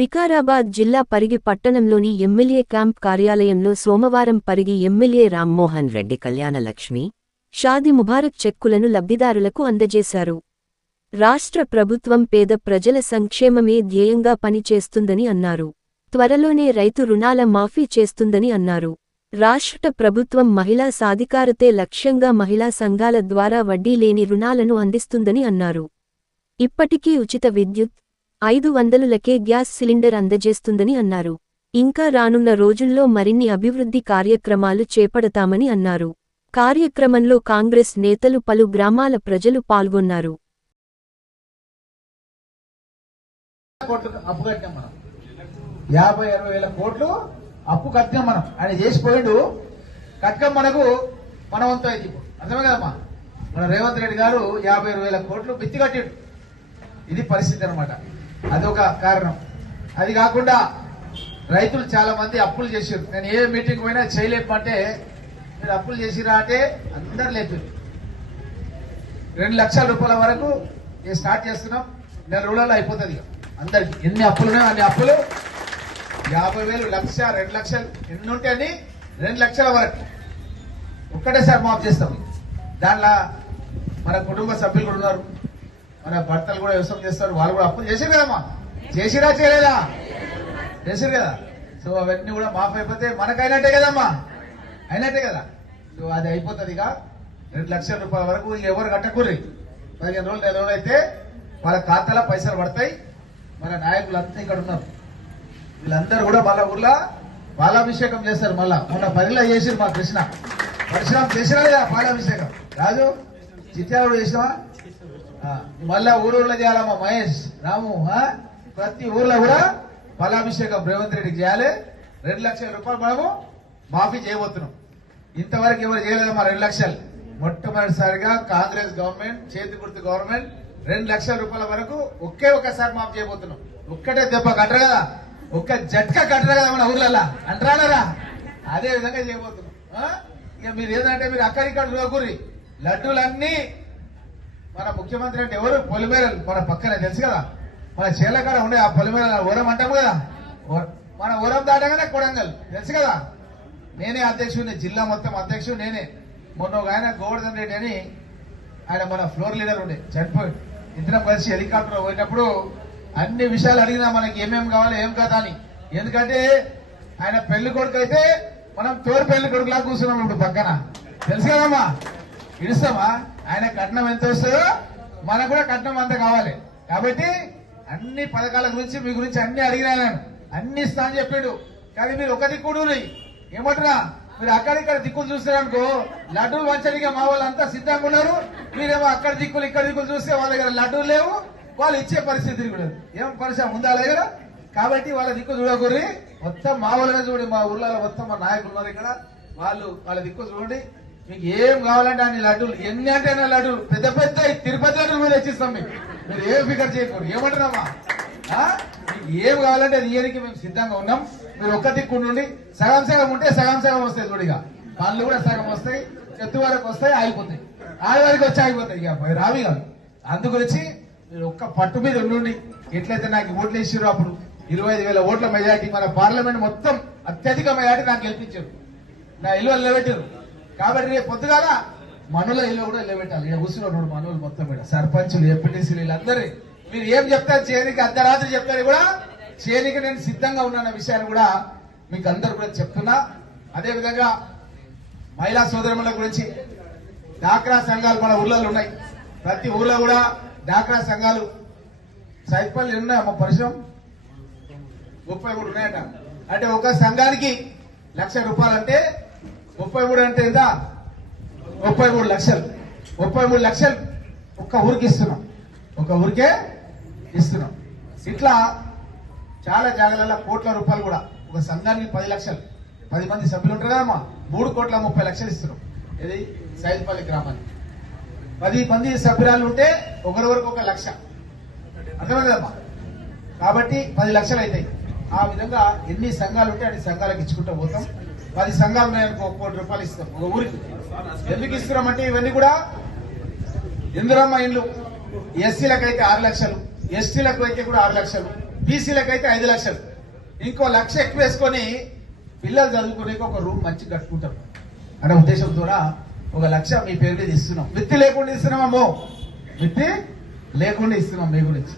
వికారాబాద్ జిల్లా పరిగి పట్టణంలోని MLA camp కార్యాలయంలో సోమవారం పరిగి ఎమ్మెల్యే రామ్మోహన్ రెడ్డి కళ్యాణలక్ష్మి, షాదీ ముబారక్ చెక్కులను లబ్ధిదారులకు అందజేశారు. రాష్ట్ర ప్రభుత్వం పేద ప్రజల సంక్షేమమే ధ్యేయంగా పనిచేస్తుందని అన్నారు. త్వరలోనే రైతు రుణాల మాఫీ చేస్తుందని అన్నారు. రాష్ట్ర ప్రభుత్వం మహిళా సాధికారతే లక్ష్యంగా మహిళా సంఘాల ద్వారా వడ్డీ లేని రుణాలను అందిస్తుందని అన్నారు. ఇప్పటికీ ఉచిత విద్యుత్, 500లకే గ్యాస్ సిలిండర్ అందజేస్తుందని అన్నారు. ఇంకా రానున్న రోజుల్లో మరిన్ని అభివృద్ధి కార్యక్రమాలు చేపడతామని అన్నారు. కార్యక్రమంలో కాంగ్రెస్ నేతలు, పలు గ్రామాల ప్రజలు పాల్గొన్నారు. 50-60 వేల కోట్లు అప్పు కట్టాం మనం. ఆయన చేసిపోయాడు, కట్టం మనకు మన వంతు అయింది. అర్థమే కదమ్మా, మన రేవంత్ రెడ్డి గారు 50 వేల కోట్లు బిత్తి కట్టాడు. ఇది పరిస్థితి అనమాట. అదొక కారణం. అది కాకుండా రైతులు చాలా మంది అప్పులు చేశారు. నేను ఏ మీటింగ్ పోయినా చేయలేమంటే, మీరు అప్పులు చేసిరా అంటే అందరు లేదు. 2 లక్షల రూపాయల వరకు స్టార్ట్ చేస్తున్నాం. 4 రోజులలో అయిపోతుంది. అందరికి ఎన్ని అప్పులు ఉన్నాయో అన్ని అప్పులు 50,000, 1,00,000, 2 లక్షలు ఎన్ని ఉంటే అని 2 లక్షల వరకు ఒక్కటేసారి మాఫ్ చేస్తాం. దానిలో మన కుటుంబ సభ్యులు కూడా ఉన్నారు, మన భర్తలు కూడా వ్యవసాయం చేస్తారు. వాళ్ళు కూడా అప్పులు చేసారు కదమ్మా. చేసిరా చేయలేదా? చేసారు కదా. సో అవన్నీ కూడా మాఫ్ అయిపోతే మనకైనట్టే కదమ్మా, అయినట్టే కదా. సో అది అయిపోతుంది. ఇక 2 లక్షల రూపాయల వరకు ఎవరు కట్టకూర్రి. 15 రోజులు 10 రోజులు అయితే వాళ్ళ ఖాతాలో పైసలు పడతాయి. మన నాయకులు అంతా ఇక్కడ ఉన్నారు. వీళ్ళందరూ కూడా వాళ్ళ ఊర్లో పాలాభిషేకం చేస్తారు. మళ్ళా మొన్న 10లో చేసిరు మా కృష్ణ పరిశ్రమ చేసినా లేదా పాలాభిషేకం. రాజు చిత్యాలు చేసినావా? మళ్ళా ఊరూర్లో చేయాలమ్మా. మహేష్, రాము, ప్రతి ఊర్లో కూడా పాలాభిషేకం రేవంత్ రెడ్డికి చేయాలి. 2 లక్షల రూపాయలు మనము మాఫీ చేయబోతున్నాం. ఇంతవరకు ఎవరు చేయలేదమ్మా 2 లక్షలు. మొట్టమొదటిసారిగా కాంగ్రెస్ గవర్నమెంట్, చేతి గుర్తు గవర్నమెంట్ 2 లక్షల రూపాయల వరకు ఒక్కసారి మాఫీ చేయబోతున్నాం. ఒక్కటే దెబ్బ కట్టరు కదా, ఒక్క జట్కా కట్టరు కదా మన ఊర్లలో అంటారా. అదే విధంగా చేయబోతున్నాం. ఇక మీరు ఏదంటే మీరు అక్కడిక్కడ రోగురి లడ్డూలన్నీ మన ముఖ్యమంత్రి అంటే ఎవరు? పొలిమేరలు మన పక్కనే తెలుసు కదా. మన చేలకాడ ఉండే ఆ పొలిమేర ఓరం అంటాము కదా. మన ఓరం దాటగానే కొడంగల్ తెలుసు కదా. నేనే అధ్యక్షుడిని, జిల్లా మొత్తం అధ్యక్షుడు నేనే. మొన్న ఒక ఆయన గోవర్ధన్ రెడ్డి అని ఆయన మన ఫ్లోర్ లీడర్ ఉండే, చనిపోయాడు. ఇద్దరం కలిసి హెలికాప్టర్ పోయినప్పుడు అన్ని విషయాలు అడిగినా మనకి ఏమేమి కావాలి ఏం కదా అని. ఎందుకంటే ఆయన పెళ్లి కొడుకు అయితే మనం తోడు పెళ్లి కొడుకులా కూర్చున్నాం ఇప్పుడు పక్కన, తెలుసు కదమ్మా. ఇడుస్తామా? ఆయన కట్నం ఎంత వస్తుందో మనకు కూడా కట్నం అంత కావాలి. కాబట్టి అన్ని పథకాల గురించి మీ గురించి అన్ని అడిగినా, అన్ని ఇస్తా అని చెప్పాడు. కానీ మీరు ఒక దిక్కుడు ఏమంటున్నా, మీరు అక్కడిక్కడ దిక్కులు చూస్తారనుకో లడ్డూలు వంచడిగా మా వాళ్ళు అంతా సిద్ధంగా ఉన్నారు. మీరేమో అక్కడ దిక్కులు ఇక్కడ దిక్కులు చూస్తే వాళ్ళ దగ్గర లడ్డూలు లేవు, వాళ్ళు ఇచ్చే పరిస్థితి కూడా ఏం పరిశ్రమ ఉందా దగ్గర. కాబట్టి వాళ్ళ దిక్కు చూడకూరి, మొత్తం మా వాళ్ళగా చూడండి. మా ఊర్లలో మొత్తం మా నాయకులు ఉన్నారు ఇక్కడ, వాళ్ళ దిక్కు చూడండి. మీకు ఏం కావాలంటే అన్ని లడ్డూలు, ఎన్ని అంటే లడ్డూలు పెద్ద పెద్ద తిరుపతి లడ్డూలు కూడా తెచ్చిస్తాం. మీరు ఏం ఫికర్ చేయకూడదు. ఏమంటున్నామా? మీకు ఏం కావాలంటే అది ఇయరికి మేము సిద్ధంగా ఉన్నాం. మీరు ఒక్క దిక్కు నుండి సగం సగం ఉంటే సగం సగం వస్తాయి. చూడిగా పనులు కూడా సగం వస్తాయి, చెత్త వరకు వస్తాయి, ఆగిపోతాయి. ఆడవారికి వచ్చి ఆగిపోతాయి. ఇక రావి కాదు. అందుగురించి మీరు ఒక్క పట్టు మీద ఉండి, ఎట్లయితే నాకు ఓట్లు వేసారు అప్పుడు 25,000 ఓట్ల మెజార్టీ, మన పార్లమెంట్ మొత్తం అత్యధిక మెజార్టీ నాకు గెలిపించారు. నా ఇల్లు నిలబెట్టారు. కాబట్టి రేపు పొద్దుగాల మనుల ఇల్లు కూడా నిలబెట్టాలి. ఇక కూర్చున్నాడు మనులు మొత్తం మీద సర్పంచులు, ఎంపీటీసీలు వీళ్ళందరూ మీరు ఏం చెప్తారు చేయనికి, అర్ధరాత్రి చెప్తారు కూడా చేయనికి నేను సిద్ధంగా ఉన్న విషయాన్ని కూడా మీకు అందరు కూడా చెప్తున్నా. అదేవిధంగా మహిళా సోదరుల గురించి డాక్రా సంఘాలు మన ఊర్లలో ఉన్నాయి. ప్రతి ఊర్లో కూడా డాక్రా సంఘాలు సైపల్లి ఉన్నాయమ్మ. పరిశ్రమ 33 ఉన్నాయట. అంటే ఒక సంఘానికి 1,00,000 రూపాయలు అంటే 33 అంటే ఎంత? 33 లక్షలు. 33 లక్షలు ఒక్క ఊరికి ఇస్తున్నాం, ఒక ఊరికే ఇస్తున్నాం. ఇట్లా చాలా జాగాలలో కోట్ల రూపాయలు కూడా. ఒక సంఘానికి 10 లక్షలు, 10 మంది సభ్యులు ఉంటారు కదమ్మా, 3,30,00,000 ఇస్తున్నాం. ఇది సైదుపల్లి గ్రామానికి 10 మంది సభ్యురాలు ఉంటే ఒకరివరకు 1 లక్ష. అర్థమే కదమ్మా. కాబట్టి 10 లక్షలు అవుతాయి. ఆ విధంగా ఎన్ని సంఘాలు ఉంటే అన్ని సంఘాలకు ఇచ్చుకుంటూ పోతాం. 10 సంఘాలు ఉన్నాయనుకో 1 కోటి రూపాయలు ఇస్తాం ఒక ఊరికి. ఎందుకు ఇస్తున్నామంటే ఇవన్నీ కూడా ఇందిరమ్మ ఇండ్లు ఎస్సీలకు అయితే 6 లక్షలు, ఎస్టీలకు అయితే కూడా 6 లక్షలు, బీసీలకైతే 5 లక్షలు, ఇంకో 1 లక్ష ఎక్కువ వేసుకొని పిల్లలు చదువుకునే ఒక రూమ్ మంచి కట్టుకుంటారు అనే ఉద్దేశంతో 1 లక్ష మీ పేరు మీద ఇస్తున్నాం. మిత్తి లేకుండా ఇస్తున్నామమ్మో, మిత్తి లేకుండా ఇస్తున్నాం మీ గురించి.